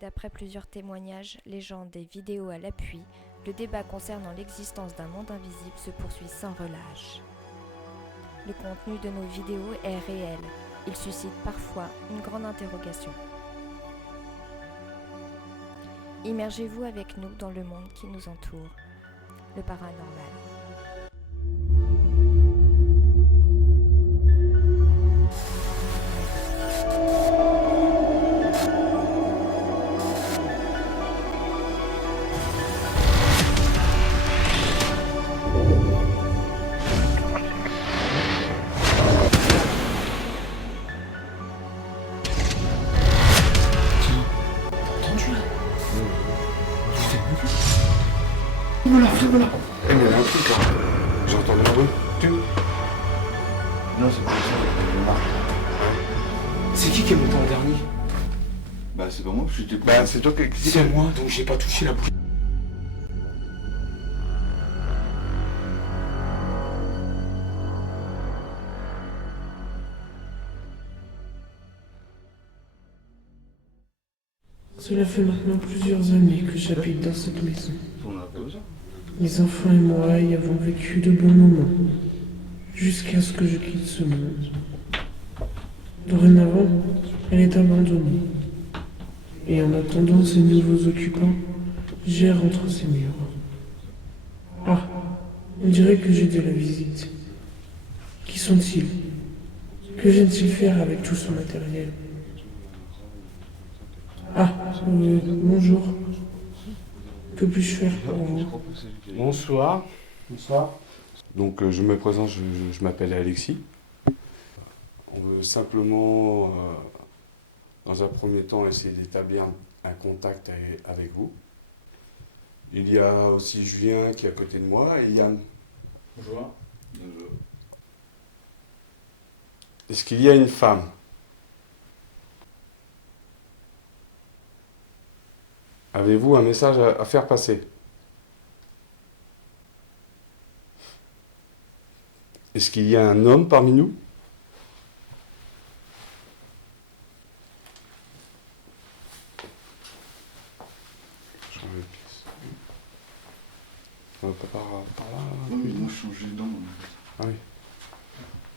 D'après plusieurs témoignages, légendes et vidéos à l'appui, le débat concernant l'existence d'un monde invisible se poursuit sans relâche. Le contenu de nos vidéos est réel. Il suscite parfois une grande interrogation. Immergez-vous avec nous dans le monde qui nous entoure, le paranormal. Ferme-la. Eh mais il y a un truc là. J'ai entendu un bruit. Non, c'est pas ça. C'est qui est monté en dernier? Bah c'est pas moi, parce que j'étais Bah c'est toi qui... C'est moi, donc j'ai pas touché la bouche. Cela fait maintenant plusieurs années que j'habite dans cette maison. On a pas besoin. Les enfants et moi y avons vécu de bons moments, jusqu'à ce que je quitte ce monde. Dorénavant, elle est abandonnée. Et en attendant ses nouveaux occupants, j'erre entre ses murs. Ah, on dirait que j'ai de la visite. Qui sont-ils? Que viennent-ils faire avec tout ce matériel? Ah, bonjour. Que puis-je faire pour vous? Bonsoir. Bonsoir. Donc je me présente, je m'appelle Alexis. On veut simplement, dans un premier temps, essayer d'établir un contact avec vous. Il y a aussi Julien qui est à côté de moi et Yann. Bonjour. Est-ce qu'il y a une femme? Avez-vous un message à faire passer? Est-ce qu'il y a un homme parmi nous? Changer de pièce. On va pas par là? Non, mais moi je changeais dedans. Ah oui.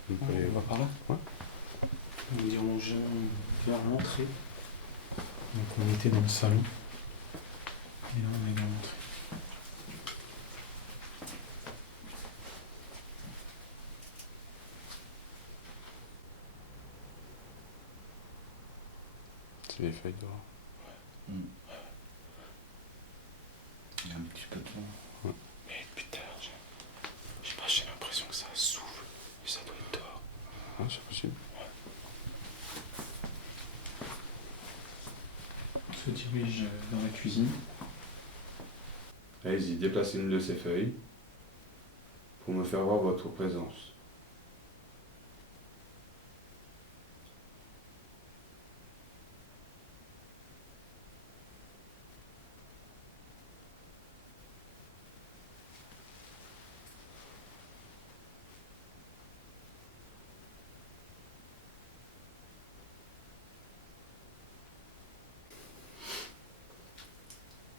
Donc, On va par là. Ouais. Nous irons vers l'entrée. Donc on était dans le salon. Et là on est dans l'entrée. C'est les feuilles dehors. Il y a un petit peu de temps. Mais depuis tout à l'heure, je sais pas, j'ai l'impression que ça souffle. Et ça doit être dehors. Ah, c'est possible. On se dirige dans la cuisine. Allez-y, déplacez une de ces feuilles pour me faire voir votre présence.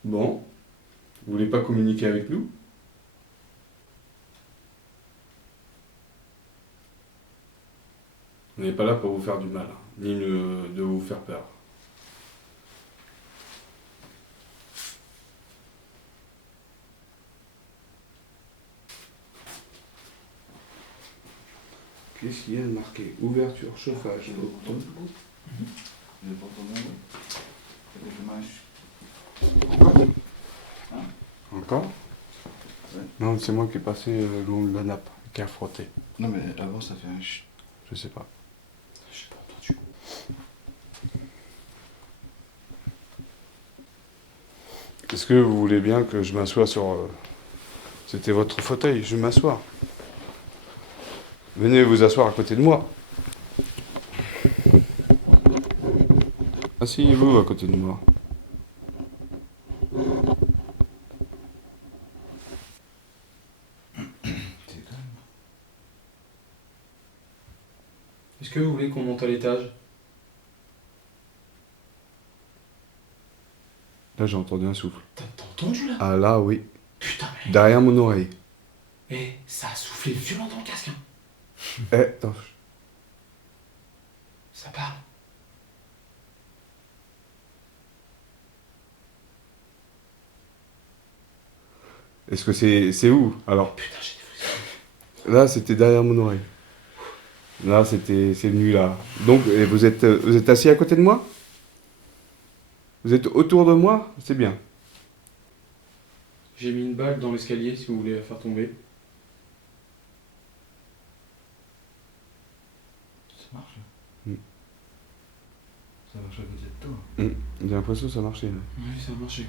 Bon, vous voulez pas communiquer avec nous? On n'est pas là pour vous faire du mal, hein, ni de vous faire peur. Qu'est-ce qu'il y a de marqué? Ouverture, chauffage, Vous avez pas entendu un bruit? Encore? Ouais. Non, c'est moi qui ai passé le long de la nappe, qui a frotté. Non mais avant ça fait un chut. Je sais pas. J'ai pas entendu. Est-ce que vous voulez bien que je m'assoie sur... C'était votre fauteuil, je vais m'asseoir. Venez vous asseoir à côté de moi. Asseyez-vous à côté de moi. C'est calme. Est-ce que vous voulez qu'on monte à l'étage? Là, j'ai entendu un souffle. T'as entendu là? Ah là, oui. Putain, mais. Derrière mon oreille. Eh, ça a soufflé violent dans le casque, hein. Eh, attends. Ça parle. Est-ce que c'est où? Alors, Putain, j'ai des frissons. là, c'était derrière mon oreille. Là, c'est venu là. Donc, et vous êtes assis à côté de moi? Vous êtes autour de moi? C'est bien. J'ai mis une balle dans l'escalier si vous voulez la faire tomber. Ça marche. Mm. Ça marche à côté de toi. J'ai l'impression que ça marchait. Là. Oui, ça a marché.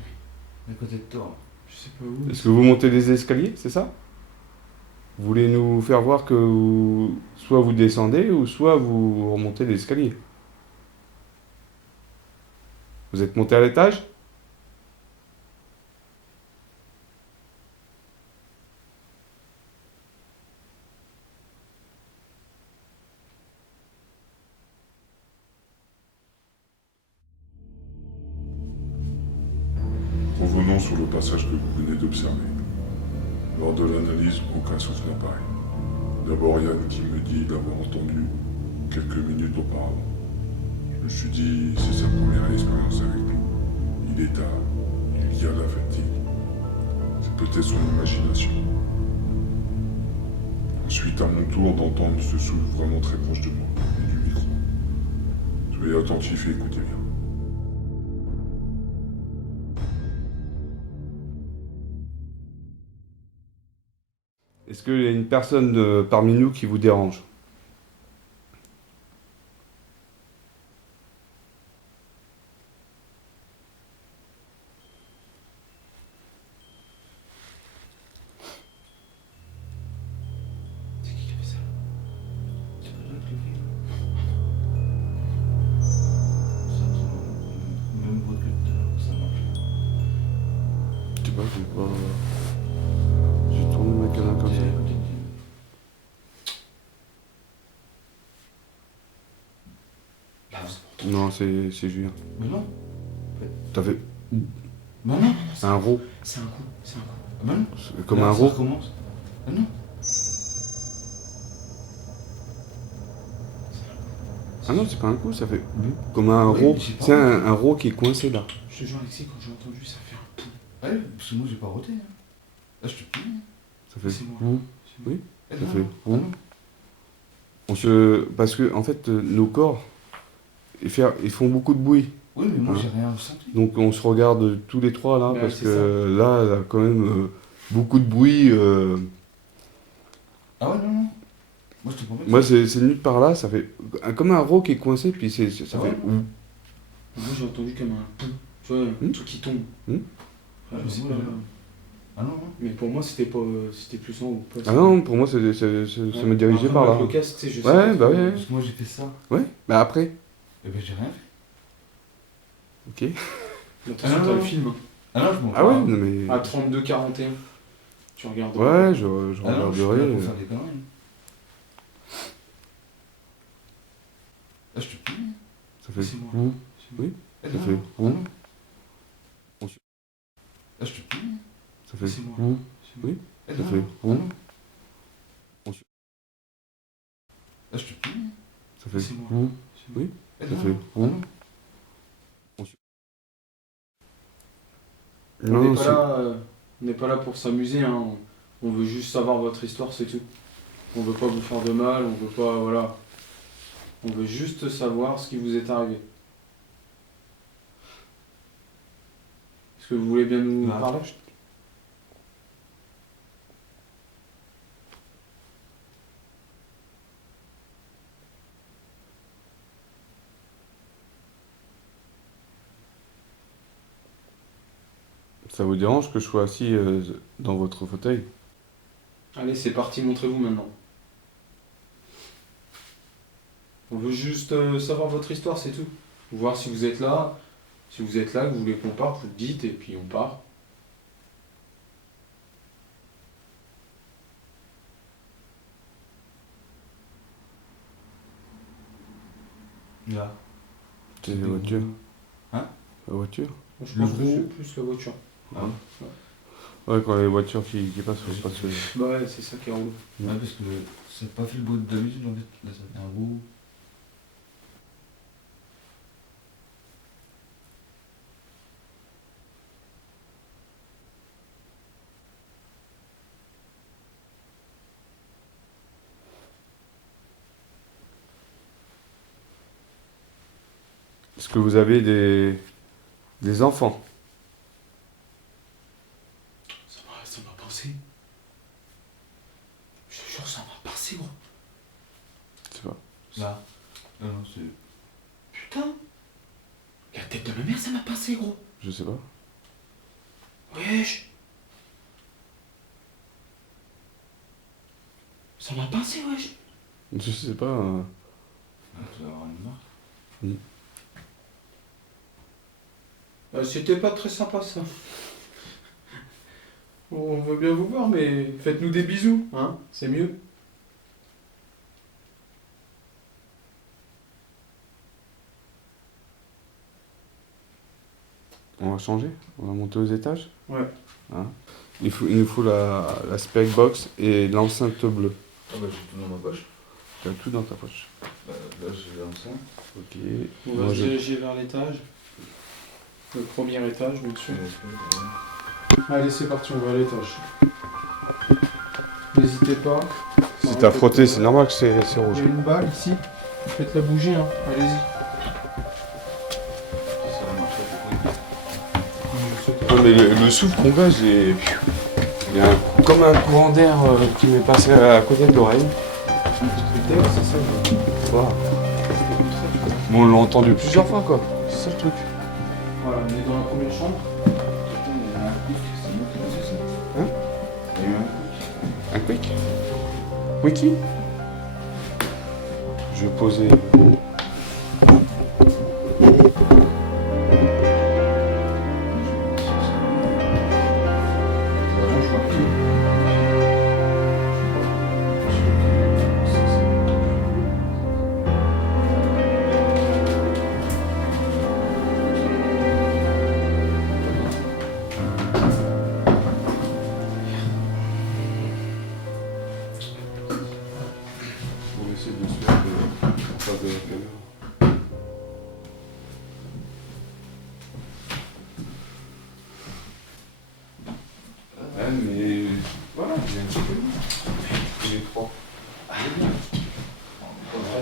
À côté de toi. Je sais pas où. Est-ce que vous montez des escaliers, c'est ça? Vous voulez nous faire voir que soit vous descendez ou soit vous remontez l'escalier. Vous êtes monté à l'étage? Revenons sur le passage que vous venez d'observer. Lors de l'analyse, aucun souffle n'apparaît. D'abord Yann qui me dit l'avoir entendu quelques minutes auparavant. Je me suis dit, c'est sa première expérience avec nous. Il est tard, il y a la fatigue. C'est peut-être son imagination. Ensuite, à mon tour d'entendre ce souffle vraiment très proche de moi et du micro. Soyez attentifs et écoutez bien. Est-ce qu'il y a une personne parmi nous qui vous dérange? C'est qui a fait ça? C'est pas toi qui le fais. Ça ressemble au même bruit que tout à l'heure, ça marche. Je sais pas, j'ai pas... J'ai tourné ma caméra comme ça. À côté de toi. Là, vous m'entendez. Non, c'est Julien. Mais non. T'as fait Bah non. un rot. C'est un coup, c'est un coup. Bah non. Comme Là, un ça rot. recommence. Ah non. Ah non, c'est pas un coup, ça fait comme un Oui, rot. mais j'ai pas C'est un rot qui est coincé là. Je te jure, Alexis, quand j'ai entendu, ça fait un pou. Ouais, parce que moi j'ai pas roté. Hein. Là je te plie. Ça fait C'est moi. ouh. C'est moi. Oui. Eh, Ça non, fait non. ouh. Ah non. Parce que en fait, nos corps, ils font beaucoup de bruit. Oui, mais moi Hein. j'ai rien ressenti. Donc on se regarde tous les trois là, Bah, parce c'est que là, il y a quand même beaucoup de bruit. Ah ouais, non, non. Moi je te promets. que Moi, c'est venu de par là, ça fait comme un rot qui est coincé, puis ça Ah fait ouais. ouh. Moi, j'ai entendu comme un pou. Tu vois, un truc qui tombe. Hmm. Ah, je Ah, sais ouais, pas. ouais. Ah non, non. Mais pour moi, c'était pas. C'était plus en haut. Pas Ah non, pour moi, ça Ouais. me dirigeait Après, par là. avec le casque, tu sais, je sais Ouais, pas bah trop. ouais. Parce que moi j'ai fait ça. Ouais, bah après. Et ben j'ai rien fait. Ok. Mais attention, Ah, t'as non. le film. Hein. Ah non, je m'en Ah ouais, non mais. À 32-41. Tu regardes. Ouais, je Ah non, je suis là regarderai. pour faire des conneries. Là je te plie. Ça fait C'est moi. ouh. C'est moi. Oui. Eh, Ça non, fait non. ouh. Ah non. On se- Là je te plie. Ça fait C'est moi. ouh. C'est moi. Oui. Eh, Ça non, fait non. ouh. Ah non. On se- Là je te plie. Ça fait C'est moi. ouh. C'est moi. Oui. Eh, Ça non, fait non. ouh. Ah non. On Non, n'est c'est- pas là. On n'est pas là pour s'amuser. Hein. On veut juste savoir votre histoire, c'est tout. On veut pas vous faire de mal. On veut pas. Voilà. On veut juste savoir ce qui vous est arrivé. Est-ce que vous voulez bien nous Bah, parler? Ça vous dérange que je sois assis dans votre fauteuil? Allez, c'est parti, montrez-vous maintenant. On veut juste savoir votre histoire, c'est tout. Voir si vous êtes là. Si vous êtes là, que vous voulez qu'on parte, vous le dites et puis on part. Là. C'est la voiture. Hein? La voiture? Je Le pense que gros- c'est plus la voiture. Ouais, quand les voitures qui passent, faut pas se... Bah ouais, c'est ça qui est relou. Ouais, parce que c'est pas fait le bruit d'habitude en fait. Là, ça fait un gros. Est-ce que vous avez des enfants? Ça m'a passé. Je te jure, ça m'a passé, gros. Je sais pas. Là. Non, c'est. Putain. La tête de ma mère, ça m'a passé, gros. Je sais pas. Wesh. Ça m'a passé, wesh. Je sais pas. Tu vas avoir une marque. C'était pas très sympa, ça. On veut bien vous voir, mais faites-nous des bisous, hein. C'est mieux. On va changer? On va monter aux étages? Ouais. Hein? Il nous faut la spec box et l'enceinte bleue. Ah bah j'ai tout dans ma poche. Tu as tout dans ta poche. Bah, là j'ai l'enceinte. Ok. On va Moi, se je- diriger vers l'étage. Le premier étage, au-dessus. Ouais. Allez, c'est parti, on va à l'étage. N'hésitez pas. Si t'as frotté, c'est normal que c'est Il rouge. y a une balle ici. Faites-la bouger, hein. Allez-y. Si ça va marcher, Ouais, mais le souffle qu'on gage, il y a comme un courant d'air qui m'est passé à côté de l'oreille. C'est ça. Voilà. Bon, on l'a entendu plusieurs fois, quoi. C'est ça le truc. Voilà, on est dans la première chambre. il y a un quick, c'est moi qui ai fait ça. Hein? Il y a eu un quick. Un quick? Wiki? Je vais poser. Je crois que. On va essayer de se mettre en face de la caméra. Ouais, mais voilà, j'ai un petit peu. J'ai trois. Très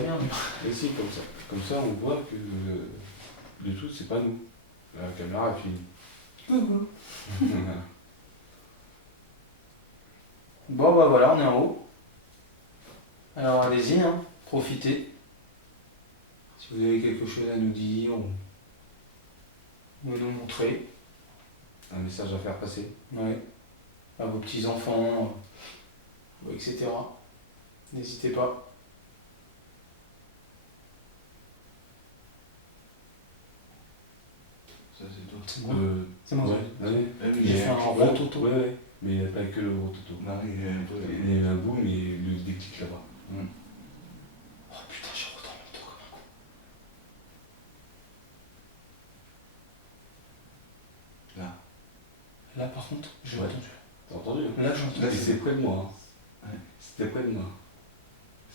bien. Et si, comme ça. Comme ça, on voit que le tout, c'est pas nous. La caméra est finie. Bon, bah voilà, on est en haut. Alors allez-y, hein. Profitez. Si vous avez quelque chose à nous dire ou nous montrer, Un message à faire passer. ouais, à vos petits-enfants, etc. N'hésitez pas. Ça c'est toi. C'est bon. C'est bon. Ouais, ça. ouais. Ah oui, J'ai il y fait a un un gros toto. Ouais, ouais. Mais il n'y a pas que le rototo. Non, il y a un peu. Il y a un bout, mais le déclic là-bas. Oh putain, j'ai redormi le dos comme un con. Là. Là par contre, j'ai Ouais. entendu. T'as entendu? Hein? Là j'ai entendu. Et c'est près de moi. Hein. Ouais. C'était près de moi.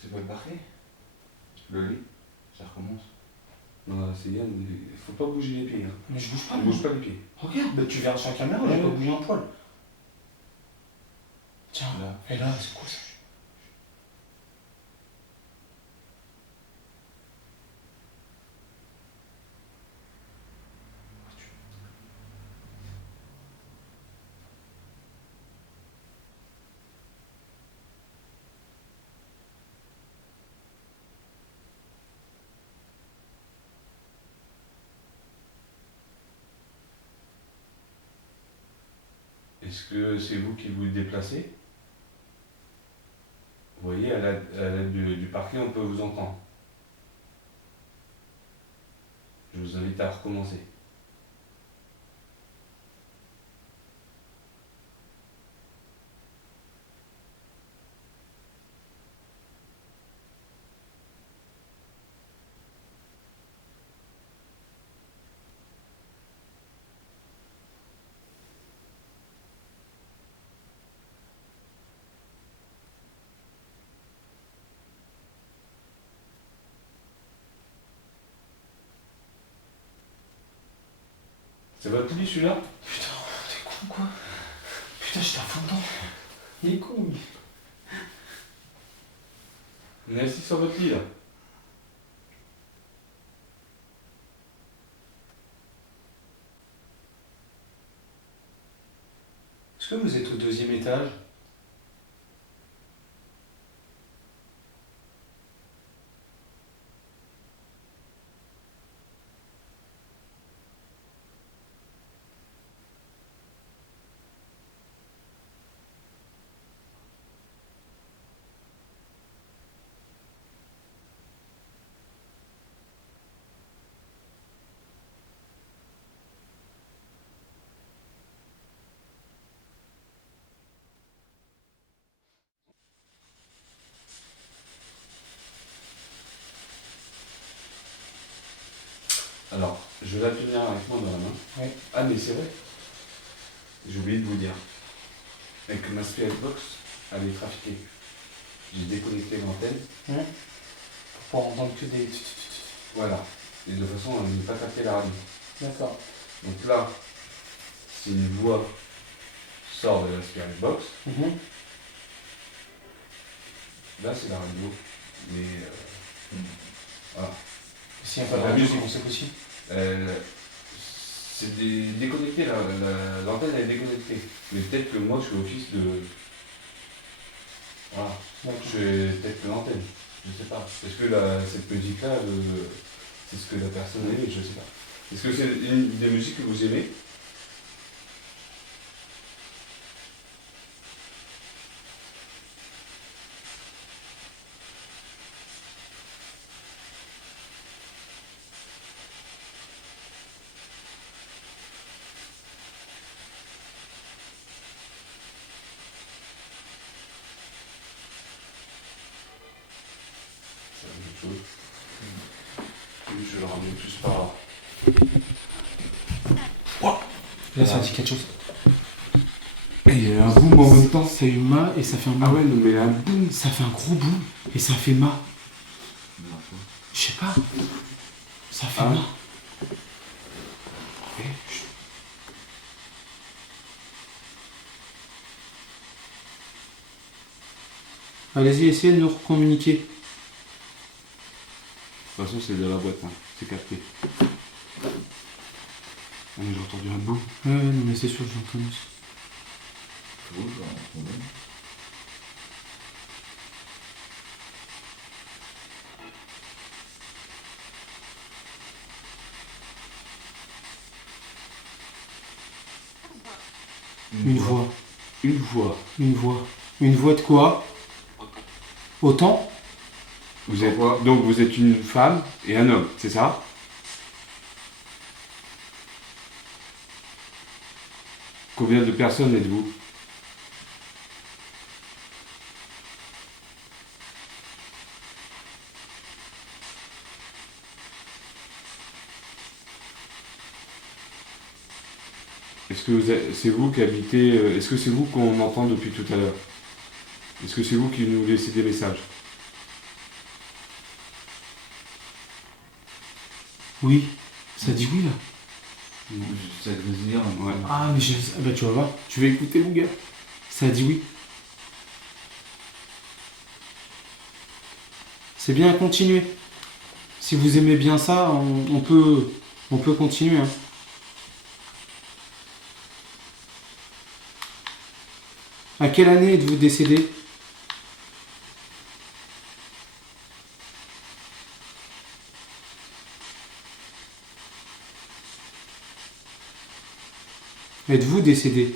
C'est pas le parquet? Le lit? Ça recommence. Non, c'est Yann, il faut pas bouger les pieds. Hein. Mais je bouge pas. Ne moi. bouge pas les pieds. Regarde, bah, tu verras sur la caméra, j'ai Ouais. pas bougé un poil. Tiens, Là. et là, c'est quoi ça? Est-ce que c'est vous qui vous déplacez? Vous voyez, à l'aide du parquet, on peut vous entendre. Je vous invite à recommencer. C'est votre lit celui-là? Putain, t'es con quoi? Putain, j'étais à fond dedans. Il est con, lui. On est assis sur votre lit là. Est-ce que vous êtes au 2e étage? Alors, je vais la tenir avec moi dans la main. Ouais. Ah mais c'est vrai. J'ai oublié de vous dire. Avec ma Spirit Box, elle est trafiquée. J'ai déconnecté l'antenne. Pour pouvoir entendre que des... Voilà. Et de façon à ne pas capter la radio. D'accord. Donc là, si une voix sort de la Spirit Box, là c'est la radio. Mais voilà. S'il n'y a pas de radio, comment c'est possible? C'est déconnecté, l'antenne elle est déconnectée. Mais peut-être que moi je suis office de. Voilà. Je fais peut-être l'antenne. Je sais pas. Est-ce que cette musique-là, c'est ce que la personne aime? Je sais pas. Est-ce que c'est une des musiques que vous aimez? C'est la même chose. Je le ramène tous par là. Là, ça dit quelque chose. Et il y a un boom en même temps. Ça a eu ma et ça fait un ma. Ah ouais, non mais un boom. Ça fait un gros boom et ça fait ma. Je sais pas. Ça fait ma. Allez-y, essayez de nous recommuniquer. De toute façon, c'est de la boîte, hein. C'est capté. Ah mais j'ai entendu un boom. Ouais, non, mais c'est sûr, j'en connais. Une voix. Une voix. Une voix. Une voix de quoi? Autant? Vous êtes, donc vous êtes une femme et un homme, c'est ça? Combien de personnes êtes-vous? Est-ce que c'est vous qui habitez... Est-ce que c'est vous qu'on entend depuis tout à l'heure? Est-ce que c'est vous qui nous laissez des messages? Oui. Ça dit oui, là. Ça veut dire. Ouais. Ah, mais bah, tu vas voir. Tu vas écouter, mon gars. Ça dit oui. C'est bien à continuer. Si vous aimez bien ça, on peut continuer. Hein. À quelle année êtes-vous décédé? Êtes-vous décédé?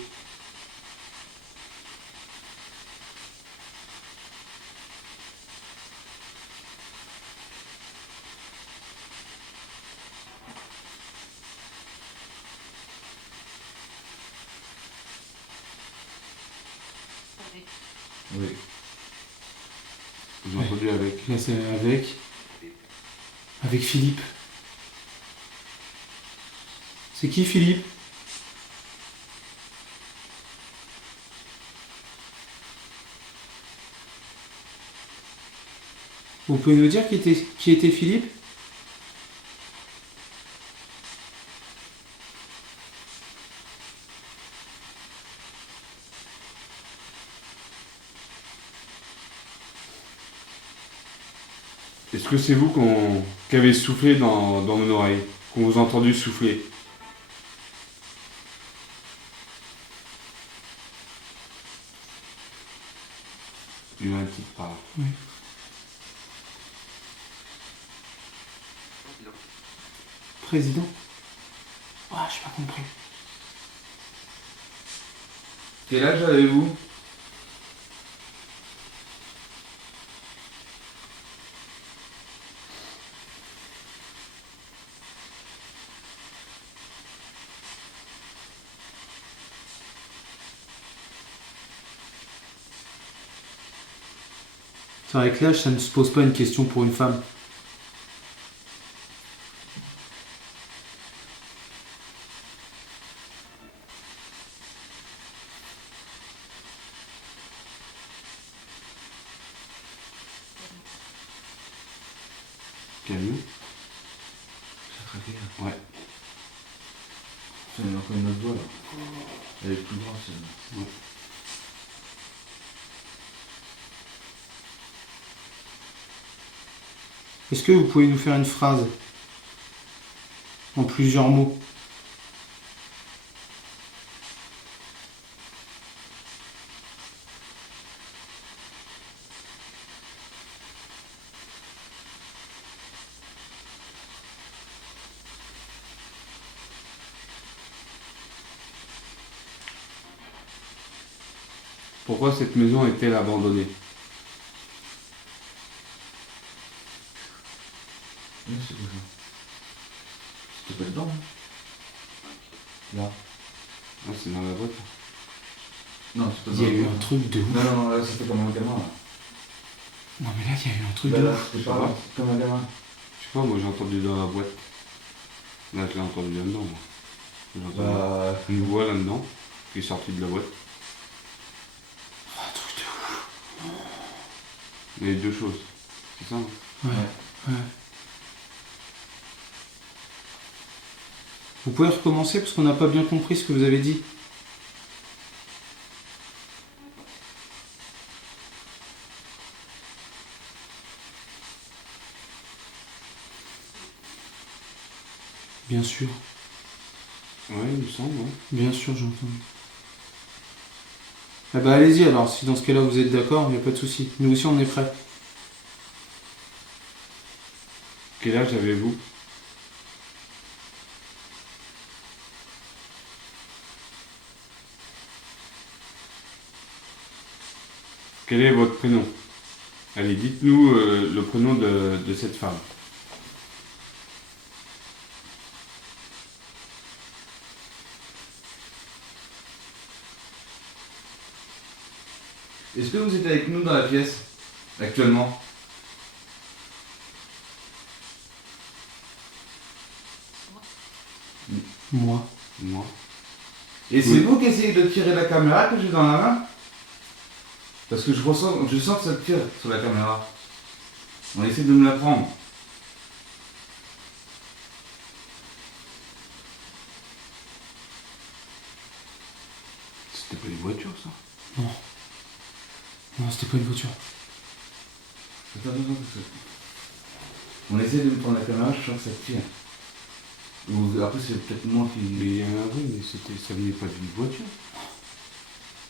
Oui. J'ai entendu avec. Là, c'est avec Philippe. C'est qui, Philippe? Vous pouvez nous dire qui était Philippe? Est-ce que c'est vous qui avez soufflé dans mon oreille, qu'on vous a entendu souffler? Il y a un petit par là. Oui. Président? Ah, j'ai pas compris. Quel âge avez-vous? C'est vrai que l'âge, ça ne se pose pas une question pour une femme. Camion? Ça a craqué là. Ouais. Il y a encore une autre voix là. Elle est plus grande celle-là. Ouais. Est-ce que vous pouvez nous faire une phrase en plusieurs mots? Pourquoi cette maison est-elle abandonnée? Oui, c'est quoi ça? C'était pas dedans, hein? Là. Ah, c'est dans la boîte. Non, c'est pas Il y a dedans. eu un truc de ouf. Non, non, là c'était comme un gamin là. Non mais là, il y a eu un truc Là, de là, ouf. c'était pas là, c'était comme un gamin. Je sais pas, moi j'ai entendu dans la boîte. Là, je l'ai entendu là-dedans, moi. J'ai entendu Bah. une voix là-dedans, qui est sortie de la boîte. Un truc de ouf. Il y a eu deux choses. C'est ça, hein? Ouais. Vous pouvez recommencer parce qu'on n'a pas bien compris ce que vous avez dit. Bien sûr, Ouais, il me semble, ouais. bien sûr, j'entends. Ah bah allez-y alors, si dans ce cas-là vous êtes d'accord, il n'y a pas de souci. Nous aussi on est prêts. Quel âge avez-vous? Quel est votre prénom? Allez, dites-nous le prénom de cette femme. Est-ce que vous êtes avec nous dans la pièce actuellement? Moi. Moi. Et c'est Oui. vous qui essayez de tirer la caméra que j'ai dans la main? Parce que je sens que ça tire sur la caméra. On essaie de me la prendre. C'était pas une voiture, ça? Non, c'était pas une voiture. Attends, parce que... On essaie de me prendre la caméra, je sens que ça tire. Ou après c'est peut-être moi qui... Mais il y a un bruit, mais ça venait pas d'une voiture.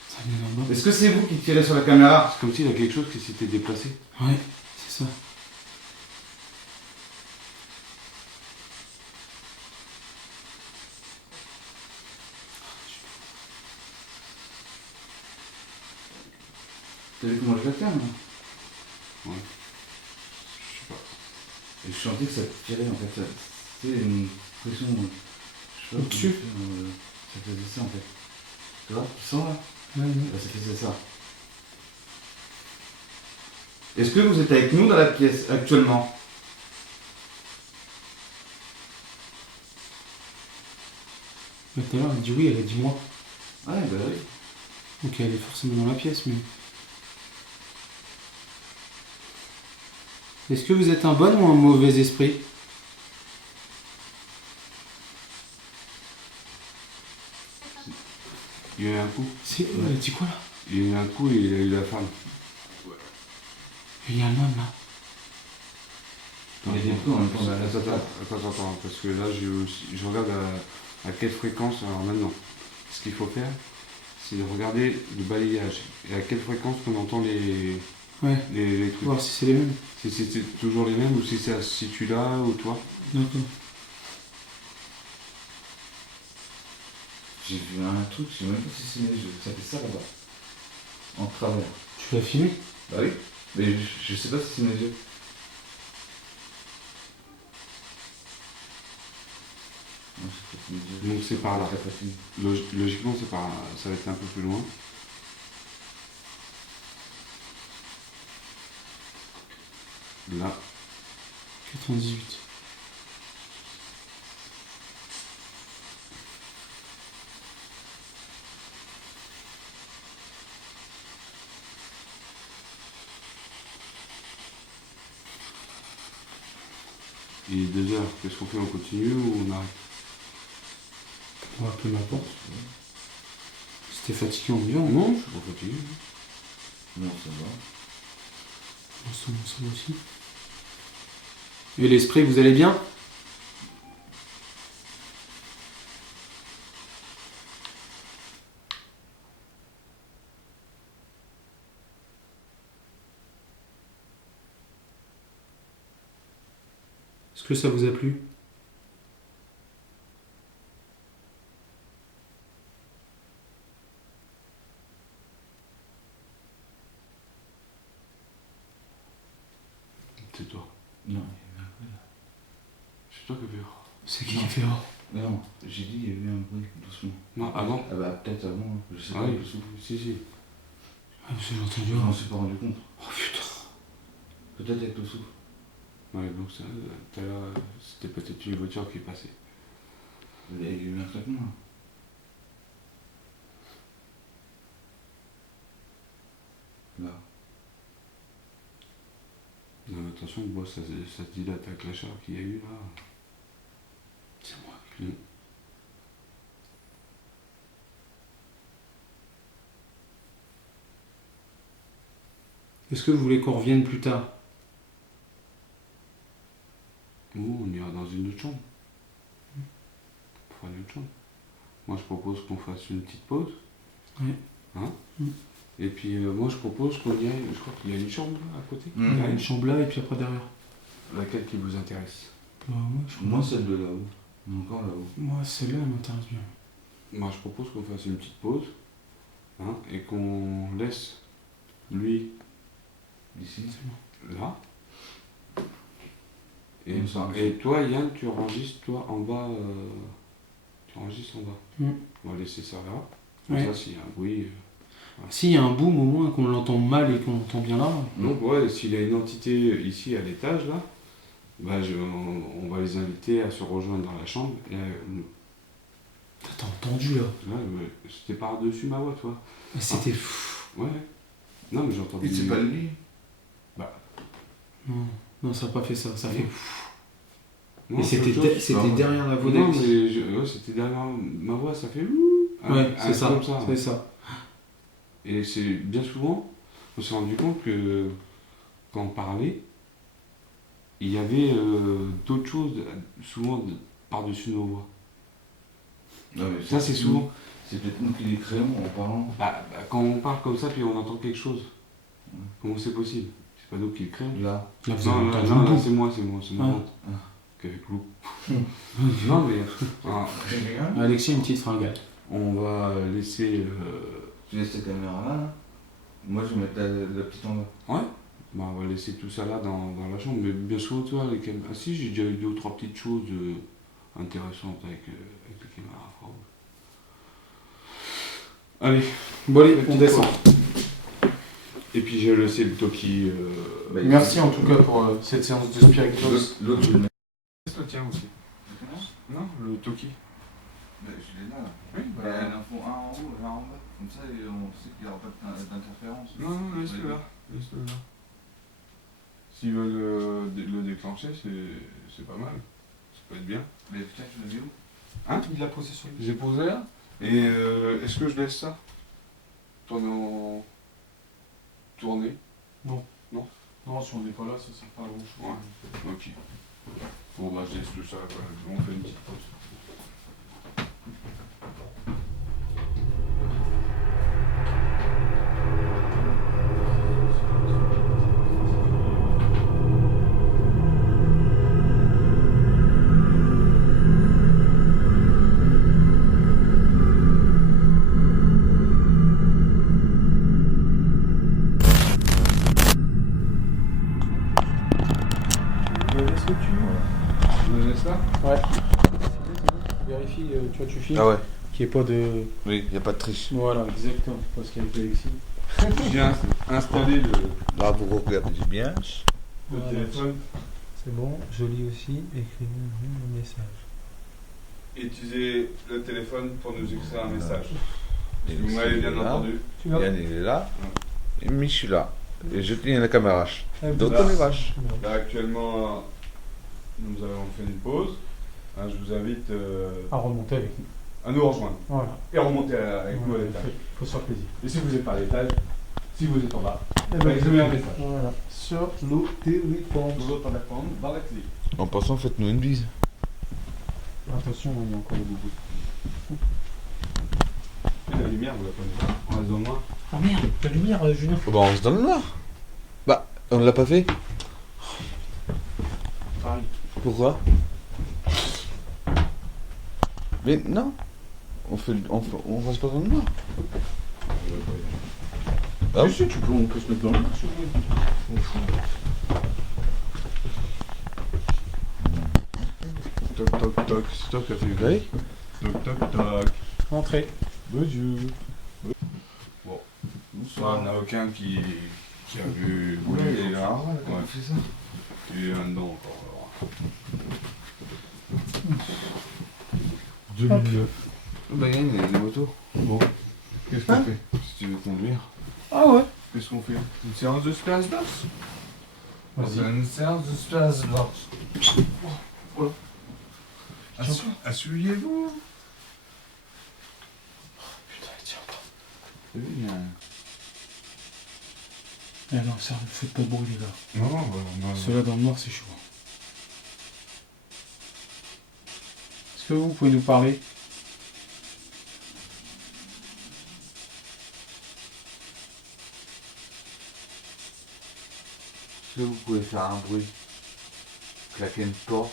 Ça venait d'en bas. Est-ce que c'est vous qui tirez sur la caméra? C'est comme s'il y a quelque chose qui s'était déplacé. Ouais, c'est ça. T'as vu comment je la tiens, là? Ouais. Je sais pas. Et je sentais que ça tirait en fait. C'était une pression. Je sais pas Au-dessus. comment dire, ça faisait ça en fait. Tu vois? Tu sens là? Ouais. Bah, ça faisait ça. Est-ce que vous êtes avec nous dans la pièce actuellement? Mais tout à l'heure, elle a dit oui, elle a dit moi. Ouais, bah oui. Donc elle est forcément dans la pièce, mais... Est-ce que vous êtes un bon ou un mauvais esprit? Il y a eu un coup. Elle a dit quoi là? Il y a eu un coup et il a eu la femme. Il y a un homme là. Il y a des bruits en même temps derrière la table. Attends, parce que là, je regarde à quelle fréquence. Alors maintenant, ce qu'il faut faire, c'est de regarder le balayage et à quelle fréquence on entend les trucs. Voir si c'est les mêmes. Si c'est toujours les mêmes ou si ça se situe là ou toi. D'accord. J'ai vu un truc, je sais même pas si c'est mes yeux. Ça fait ça là-bas. En travers. Tu l'as filmé? Bah oui. Mais je sais pas si c'est mes yeux. Non, c'est peut-être mes yeux. Donc c'est par là. La fatigue. Logiquement, ça va être un peu plus loin. Là. 98. Il est 2 heures. Qu'est-ce qu'on fait? On continue ou on arrête? On va appeler ma porte. C'était fatigant, bien. Non, je suis pas fatigué. Non, ça va. Ça va aussi. Et l'esprit, vous allez bien? Est-ce que ça vous a plu? C'est toi. Non, il y avait un bruit là. C'est toi qui as fait. C'est qui a fait oh? Non, j'ai dit il y avait un bruit, doucement. Non, avant. Ah bah peut-être avant, je sais Ah pas, oui, avec le souffle. si. Ah, parce que j'ai entendu. Je m'en suis pas rendu compte. Oh putain. Peut-être avec le souffle. Ouais, donc ça, tout à l'heure, c'était peut-être une voiture qui est passée. Il y a eu un claquement là. Là. Non, attention, moi, ça se dilate avec la chaleur qu'il y a eu là. C'est moi. Mm. Est-ce que vous voulez qu'on revienne plus tard? Ou on ira dans une autre chambre. On fera une autre chambre. Moi, je propose qu'on fasse une petite pause. Ouais. Hein? Mm. Et puis, moi, je propose qu'on y aille. Je crois qu'il y a une chambre là, à côté. Mm. Il y a Derrière. une chambre là et puis après derrière. Laquelle qui vous intéresse? Bah, Moi, celle de là-haut. Encore là-haut. moi celle-là elle m'intéresse bien. Moi, je propose qu'on fasse une petite pause. Hein, et qu'on laisse lui Ici. là. Et, Comme ça. et toi, Yann, tu enregistres toi en bas. Tu enregistres en bas. Mm. On va laisser ça là. Comme Ouais. ça, s'il y a un bruit. S'il y a un boom au moins, qu'on l'entend mal et qu'on l'entend bien là. Donc, ouais, s'il y a une entité ici à l'étage là, bah, on va les inviter à se rejoindre dans la chambre. Et, T'as entendu là? c'était par-dessus ma voix, toi. Mais c'était fou. Ouais. Non, mais j'ai entendu. Et c'est pas le lit. Non, non, ça n'a pas fait ça. Ça fait. Non, Mais c'est c'était autre chose. c'était derrière la voix Non, d'Alex. mais c'était derrière ma voix, ça fait ouh. Ouais, c'est ça. Comme ça. C'est ça. Et c'est bien souvent, on s'est rendu compte que quand on parlait, il y avait d'autres choses, souvent par-dessus nos voix. Non, mais Ça, c'est souvent. C'est peut-être nous qui les créons en parlant. Quand on parle comme ça, puis on entend quelque chose, comment c'est possible? C'est pas nous qui le créons. Là. Là, vous Non, avez là, entendu non, le là, boom. c'est moi, Ah. qui fait clou. Non, mais Alexis a une petite fringale. on va laisser. Tu laisses ta caméra là. Moi, je vais mettre la petite en bas. Ouais. Bah, on va laisser tout ça là dans la chambre. Mais bien souvent, toi, les caméras. Ah, si, j'ai déjà eu 2 ou 3 petites choses intéressantes avec les caméras. Allez, Bon, allez, La on petite descend. et puis j'ai laissé le Toki. Bah, Merci en tout cas pour cette séance de Spiritos. L'autre, je le mets. le tien aussi. Non, le Toki. Bah, je l'ai là. Oui, Il y a un info, un en haut, un en bas. Comme ça, on sait qu'il n'y aura pas d'interférence. Non, laisse-le là. Laisse-le là. S'ils veulent le déclencher, c'est pas mal. Ça peut être bien. Mais putain, tu l'as mis où? Hein? Il l'a posé sur lui. J'ai posé là. Et est-ce que je laisse ça pendant tourner? Non. Non? Non, si on n'est pas là, ça sert pas à grand chose. Ouais. Ok. Bon, bah, je laisse tout ça, quoi. On fait une petite pause. Vous laisse là? Ouais. Vérifie, tu vois, tu filmes. Ah ouais. Qu'il n'y ait pas de. Oui, il n'y a pas de triche. Voilà, exactement. Parce qu'avec Alexis. J'ai installé Là, vous regardez bien. le téléphone. C'est bon, je lis aussi, écrivez un message. Utilisez le téléphone pour nous écrire un message. Et Vous m'avez bien là. entendu. Yann, il est là. Et Mich, je suis là. Et je tiens la caméra. Donc, Là. on est vache. Là, actuellement, nous avons fait une pause. Hein, je vous invite À remonter avec nous. à nous rejoindre Voilà. et remonter avec nous à l'étage. Il faut se faire plaisir. Et si vous n'êtes pas à l'étage, si vous êtes en bas, Eh ben, écrivez un message. Voilà. Sur le téléphone. Nous autres, on va prendre dans la clé. En passant, faites-nous une bise. Attention, il y a encore le boubou. Et la lumière, vous la prenez pas. On reste dans le noir. Ah merde, la lumière, Julien. Oh, bah, on se donne le noir. Bah, on l'a pas fait. Pareil. Pourquoi? Mais non. On reste pas dans le noir. Ah oui. Si, on peut se mettre dans le noir, si vous voulez. Toc toc toc, c'est toi qui as fait le Oui. Toc toc toc. Entrez. Bonjour. Bon, bonsoir. Il n'y en a aucun qui a vu. Oui, il est là. Ouais. C'est ça. Il est là-dedans encore. alors. 2009. Bah, Yann, il y a des motos. Bon, qu'est-ce qu'on fait si tu veux conduire? Ah ouais. Qu'est-ce qu'on fait? Une séance de splash dance? Vas-y. Une séance de splash dance. Voilà. Asseyez-vous. Putain, tiens. C'est bien. Eh non, ça, faites pas de bruit, les gars. Non, non. Ceux-là dans le noir, c'est chaud. Est-ce que vous pouvez nous parler? Est-ce que vous pouvez faire un bruit? Claquer une porte?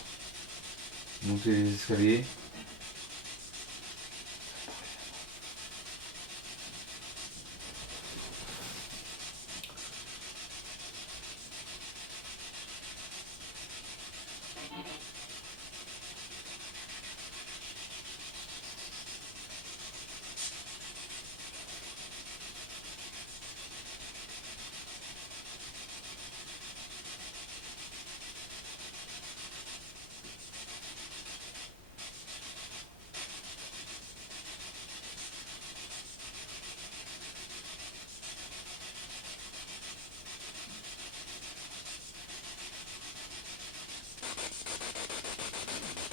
Monter les escaliers?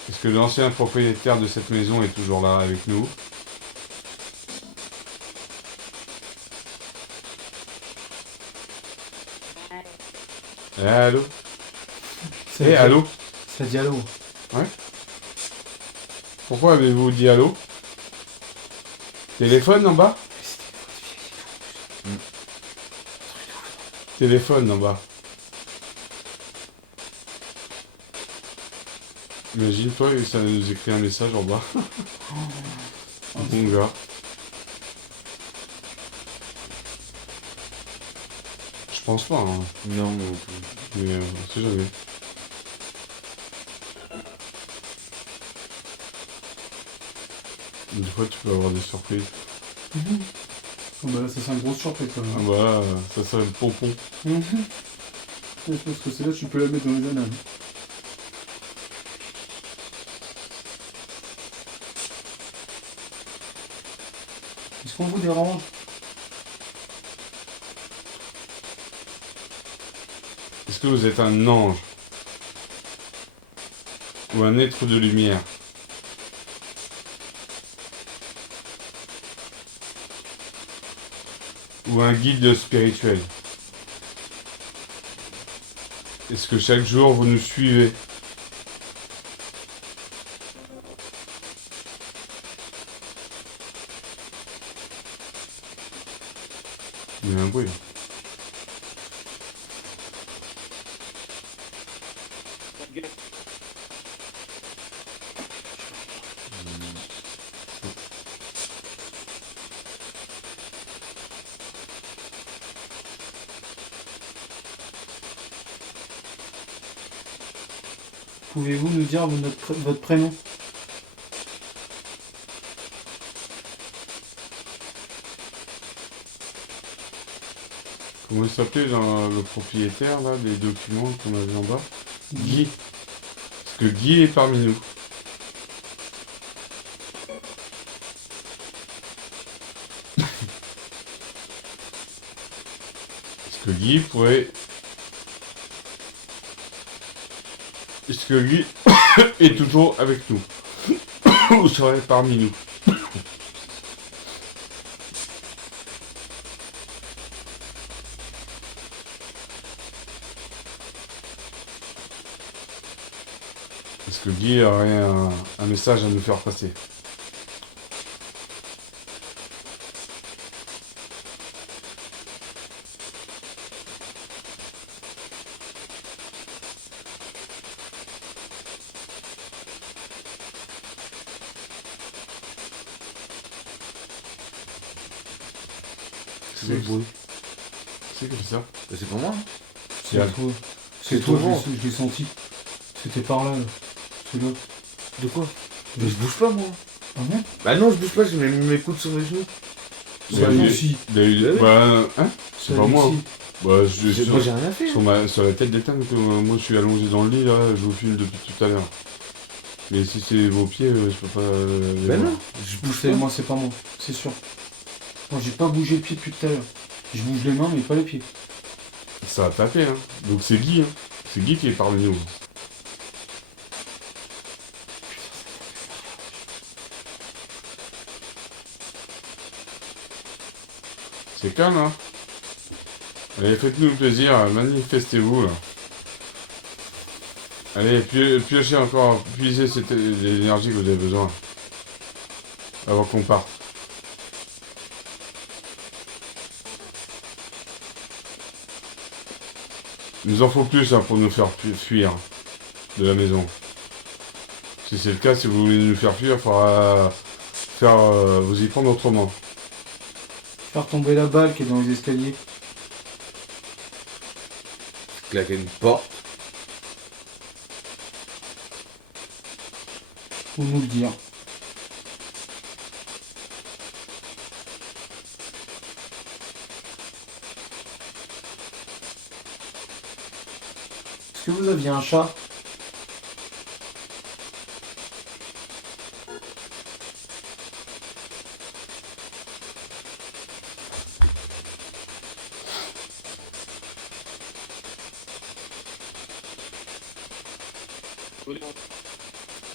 Est-ce que l'ancien propriétaire de cette maison est toujours là avec nous? Allô? Eh, allô? Ça dit allô. Pourquoi avez-vous dit allô? Téléphone en bas? Téléphone en bas. Imagine-toi que ça nous écrit un message en bas. Mon gars. Je pense pas, hein. Non, Mais on sait jamais. Des fois, tu peux avoir des surprises. Oh, bah là, ça c'est une grosse surprise quand Ah même. bah, ça c'est le pompon. Je pense que c'est là tu peux la mettre dans les bananes. Est-ce qu'on vous dérange? Est-ce que vous êtes un ange? Ou un être de lumière? Ou un guide spirituel? Est-ce que chaque jour vous nous suivez? Il y a un bruit. Pouvez-vous nous dire votre prénom? Comment il s'appelait le propriétaire là, des documents qu'on avait en bas? Guy. Est-ce que Guy est parmi nous? Est-ce que Guy pourrait... Est-ce que Guy est toujours avec nous? Ou serait parmi nous? Est-ce que Guy aurait un message à nous faire passer? C'est le bruit. C'est comme ça. Bah, c'est pas moi. Hein. C'est Al. C'est toi, je l'ai senti. C'était par là, là. C'est là. De quoi? Mais je bouge pas moi. Ah bon? Bah non, je bouge pas, j'ai mes coudes sur mes genoux. C'est lui aussi. Bah, hein? C'est pas moi. Bah, Moi j'ai rien fait. sur la tête d'Ethan, que moi je suis allongé dans le lit là, je vous filme depuis tout à l'heure. Mais si c'est vos pieds, je peux pas. Bah non, je bouge pas. Moi, c'est pas moi, c'est sûr. Moi, j'ai pas bougé le pied depuis tout à l'heure. Je bouge les mains, mais pas les pieds. Ça a tapé, hein. Donc c'est Guy, hein. C'est Guy qui est parmi nous. C'est calme, hein. Allez, faites-nous plaisir, manifestez-vous, là. Allez, piochez encore, puisez l'énergie que vous avez besoin. Avant qu'on parte. Il nous en faut plus, hein, pour nous faire fuir de la maison. Si c'est le cas, si vous voulez nous faire fuir, il faudra faire vous y prendre autrement. Faire tomber la balle qui est dans les escaliers. Claquer une porte. Ou nous le dire. Est-ce que vous aviez un chat?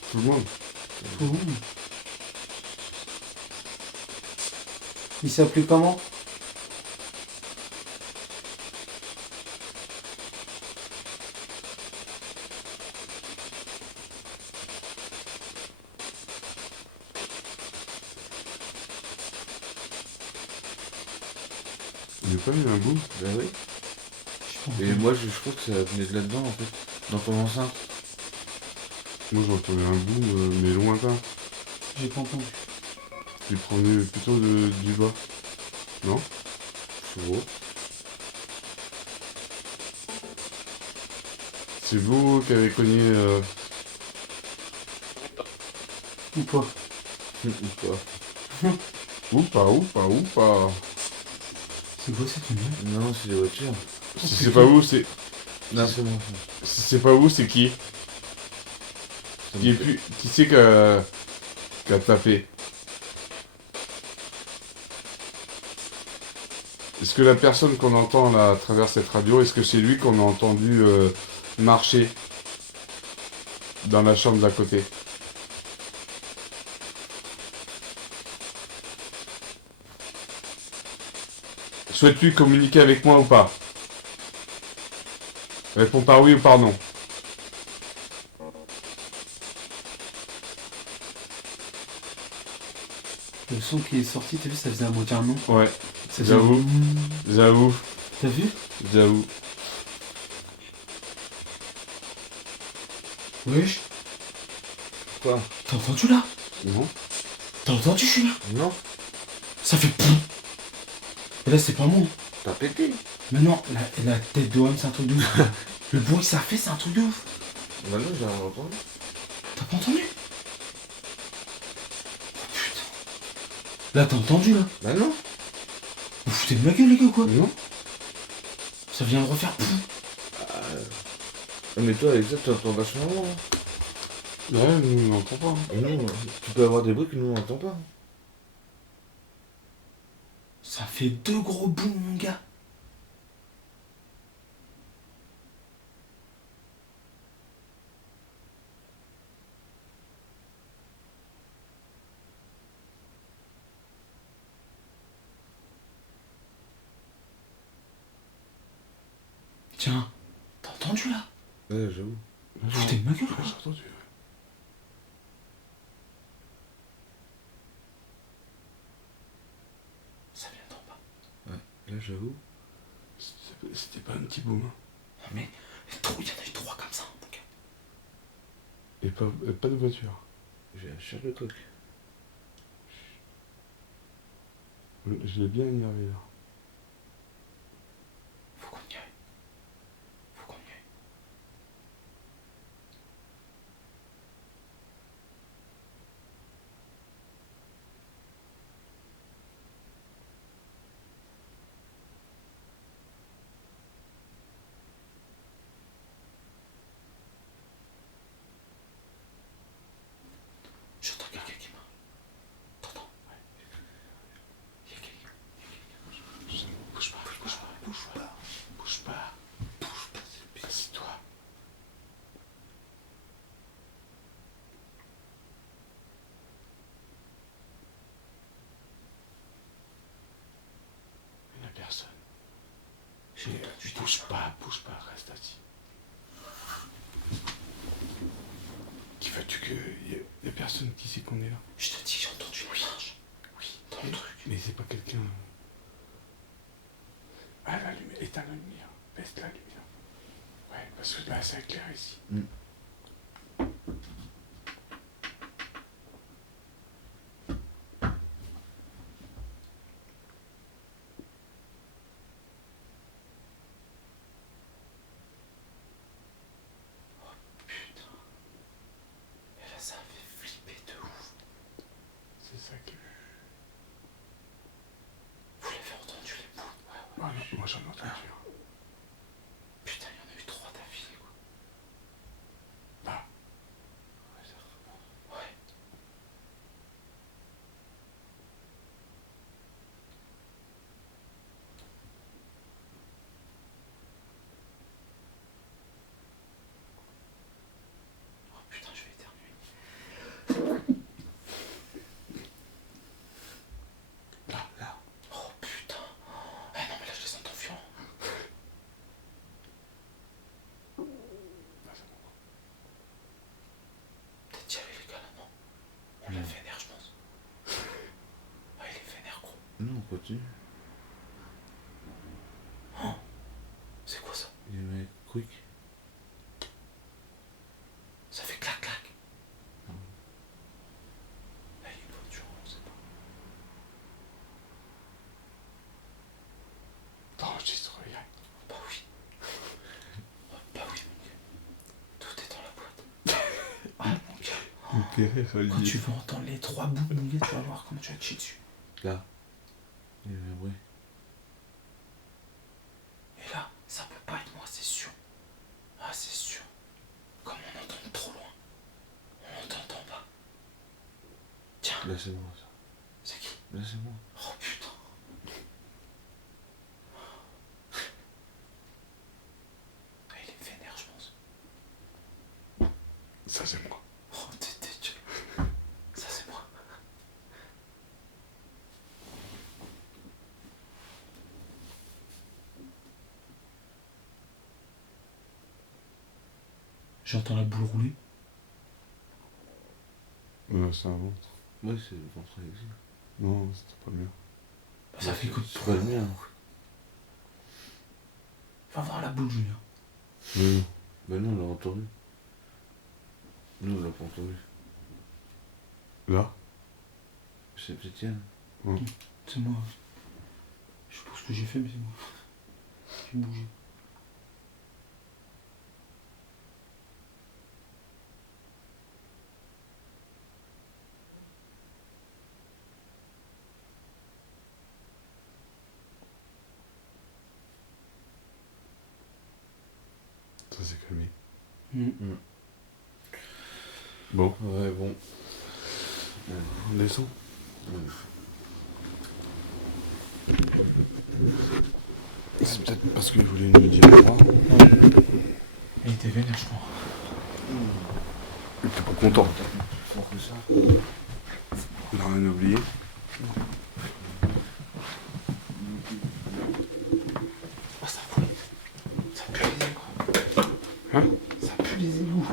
Tout le monde. Ouh. Il s'appelait comment? Il n'y a pas eu un bout? Bah oui. Et moi je trouve que ça venait de là-dedans en fait. Dans ton enceinte. Moi j'entendais un bout, mais lointain. J'ai pas entendu. Qui provenait plutôt du bas. Non? C'est beau. C'est vous qui avez cogné... Ou pas? Ou pas. ou pas. C'est quoi cette lumière? Non, c'est des voitures. Si c'est pas vous, c'est... Non, c'est moi. Si c'est pas vous, c'est qui? Qui c'est qui a tapé? Est-ce que la personne qu'on entend là à travers cette radio, est-ce que c'est lui qu'on a entendu marcher dans la chambre d'à côté? Souhaites-tu communiquer avec moi ou pas? Réponds par oui ou par non. Le son qui est sorti, t'as vu, ça faisait à moitié un nom. Ouais, Ça faisait j'avoue. un- J'avoue. T'as vu? J'avoue. Wesh. Quoi? T'as entendu là? Non. T'as entendu, Julien? Non, Ça fait poum. Et là, c'est pas moi. t'as pété. Mais non, la tête de homme, c'est un truc de ouf. Le bruit que ça fait, c'est un truc de ouf. Bah non, j'ai rien entendu. T'as pas entendu? Oh putain. Là, t'as entendu là? Bah non. Vous foutez de ma gueule, les gars, ou quoi? Non. Ça vient de refaire poum. Mais toi, avec ça, tu entends vachement loin. Ouais, nous, on n'entend pas. Hein. Et nous, tu peux avoir des bruits que nous, on n'entend pas. Ça fait 2 gros booms, mon gars. Tiens, t'as entendu là? Ouais, j'avoue. Vous foutez de ma gueule, Ouais, quoi. j'ai entendu. Ça vient d'en bas. Là, j'avoue. C'était pas un petit boom. Hein. Ah, mais il y en a eu 3 comme ça, mon gars. Et pas de voiture. J'ai un cher le coq. Je l'ai bien énervé là. Faut qu'on y aille. Faut qu'on y aille. J'entends quelqu'un qui marche. T'entends? Ouais. Il y a quelqu'un. Bouge pas, bouge pas, bouge pas. Bouge pas. Bouge pas, assis-toi. Il n'y a personne. Bouge pas, reste assis. Qui veux-tu que. Il y a personne qui sait qu'on est là. Je te dis, j'ai entendu une marche. Oui. Dans le truc. Mais c'est pas quelqu'un. Ah, la lumière. Éteins la lumière. Baisse la lumière. Ouais, parce que là, ça éclaire ici. Putain. Et là, ça a fait flipper de ouf. C'est ça que. Vous l'avez entendu, les bouts? Ouais, ouais. Ah non, moi j'en ai entendu. Putain, il y en a eu 3 d'affilée, quoi. Là. Ouais, ça remonte. Ouais. Oh putain, je vais éternuer. Là. Oh putain. Ah non, mais là, je les entends violents. Peut-être y aller, les gars, là, non? On l'a vénère, je pense. Ah, il est vénère, gros. Non, on continue. Oh. C'est quoi ça? Il y a un quick. Ça fait clac clac. Là, il y a une voiture, on sait pas. T'enregistres, regarde. Bah oui. Oh, bah oui, mon gars. Tout est dans la boîte. Ah, mon gars. Quand tu vas entendre les 3 bouts, mon gars, tu vas voir comment tu vas te chier dessus. Là. Il y avait un bruit. Et là, ça peut pas être moi, c'est sûr. Ah, c'est sûr. Comme on entend trop loin, on entend d'en bas. Tiens, Là, c'est moi, ça. c'est qui? Là, c'est moi. Oh putain. Ah, il est vénère, je pense. Ça, c'est moi. Oh, t'es dégueu. Ça, c'est moi. J'entends la boule rouler. C'est un ventre. Ouais, c'est le ventre Alexis. Non, c'était pas le mien. Bah, ça fait que... C'est pas le mien. Va voir la boule, Julien. Oui. Bah nous, on l'a entendu. Nous, on l'a pas entendu. Là? C'est peut-être Yann. C'est moi. Je sais pas ce que j'ai fait, mais c'est moi. J'ai bougé. Ça s'est calmé. Mmh. Bon, Ouais, bon. on descend. C'est peut-être parce qu'il voulait nous dire au revoir. Il était vénère, je crois. Il était pas content. Plus fort que ça. Il n'a rien oublié. Oh, ça fouette. Ça pue les égouts. Hein? Ça pue les égouts.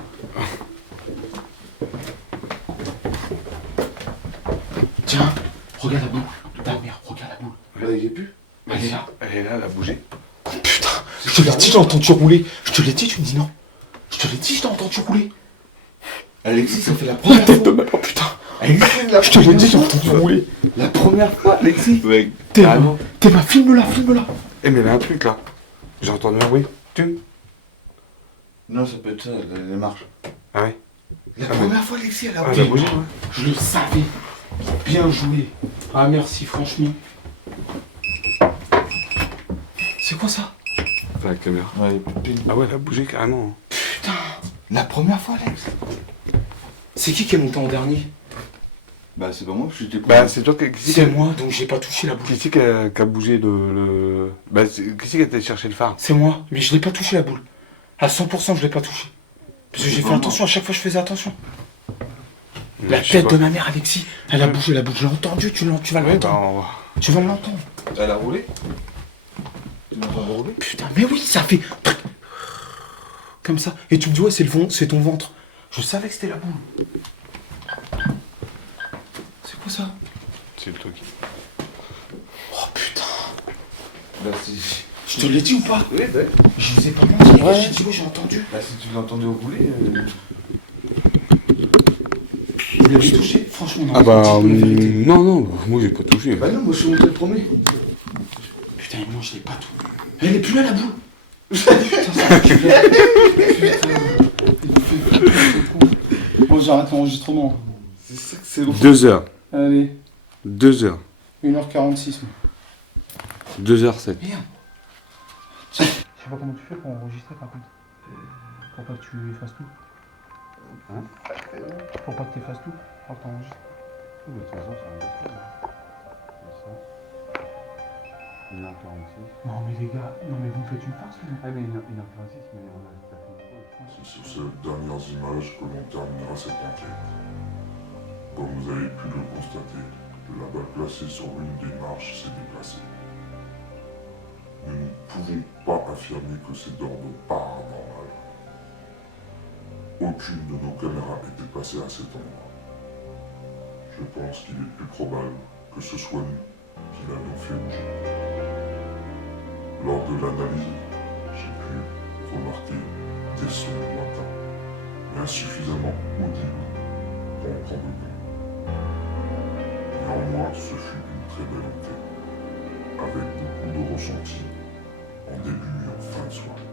Tiens, regarde la boule. Ta mère, regarde la boule. Là, il est plus. Elle est là. Elle est là, elle a bougé. Putain, je te l'ai dit, j'ai entendu rouler. Je te l'ai dit, tu me dis non. Je te l'ai dit, je t'ai entendu rouler. Alexis, ça fait la première fois. Oh putain. Alexis, Je te l'ai dit, j'ai entendu rouler. La première fois, Alexis. Ouais. T'es Carrément. ma, filme-la, filme-la. Eh, mais il y a un truc là. J'ai entendu un bruit. Tum. Non, ça peut être ça, les marches. Ah ouais. La Ah, première fois, Alexis, elle a Ah, elle a bougé, ouais. Je le savais. Bien joué. Ah merci, franchement. C'est quoi ça? La caméra. Ouais, pupille. Ah ouais, elle a bougé carrément. Putain. La première fois, Alex. C'est qui est monté en dernier? Bah, c'est pas moi, je suis Bah, c'est toi qui C'est moi, donc j'ai pas touché la boule. Qui c'est qui a bougé le... Bah, qui c'est qui a été chercher le phare? C'est moi, mais je l'ai pas touché la boule. À 100%, je l'ai pas touché. Parce que j'ai fait attention, à chaque fois je faisais attention. La Je sais tête pas. de ma mère, Alexis, elle a bougé la boule. Je l'ai entendu, tu vas Ouais, l'entendre. bah, on va... Tu vas l'entendre. Elle a roulé. Tu m'entends rouler? Putain, mais oui, ça fait... Comme ça. Et tu me dis, ouais, c'est ton ventre. Je savais que c'était la boule. C'est quoi ça? C'est le truc. Oh putain. Bah, si. Je te l'ai dit ou pas? Oui, ouais. Je vous ai pas menti. Ouais. J'ai dit, ouais, j'ai entendu. Bah, si tu l'as entendu rouler. Vous l'avez touché? Franchement, non. Ah bah... Dites-moi la vérité. non, moi j'ai pas touché. Bah, non, moi, je suis monté le premier. Putain, moi je l'ai pas tout. Elle est plus là la boule. Putain, ça Putain. Bon, j'arrête l'enregistrement. C'est ça que c'est long. 2 heures. Allez, 2 heures. 1h46. 2h07. Merde. Je sais pas comment tu fais pour enregistrer par contre. Pour pas que tu effaces tout. Hein? Pour pas que tu effaces tout. Faut que t'enregistres. De toute façon, ça va être ça. 1h46. Non mais les gars, non mais vous me faites une farce là. Ah mais 1h46, mais on a fait une fois. C'est sur ces dernières images que l'on terminera cette enquête. Comme vous avez pu le constater, la balle placée sur l'une des marches s'est déplacée. Nous ne pouvons pas affirmer que c'est d'ordre paranormal. Aucune de nos caméras était placée à cet endroit. Je pense qu'il est plus probable que ce soit nous qui l'avons fait bouger. Lors de l'analyse, j'ai pu remarquer des sons lointains, mais insuffisamment audibles pour en prendre compte. Néanmoins, ce fut une très belle enquête, avec beaucoup de ressentis en début et en fin de soirée.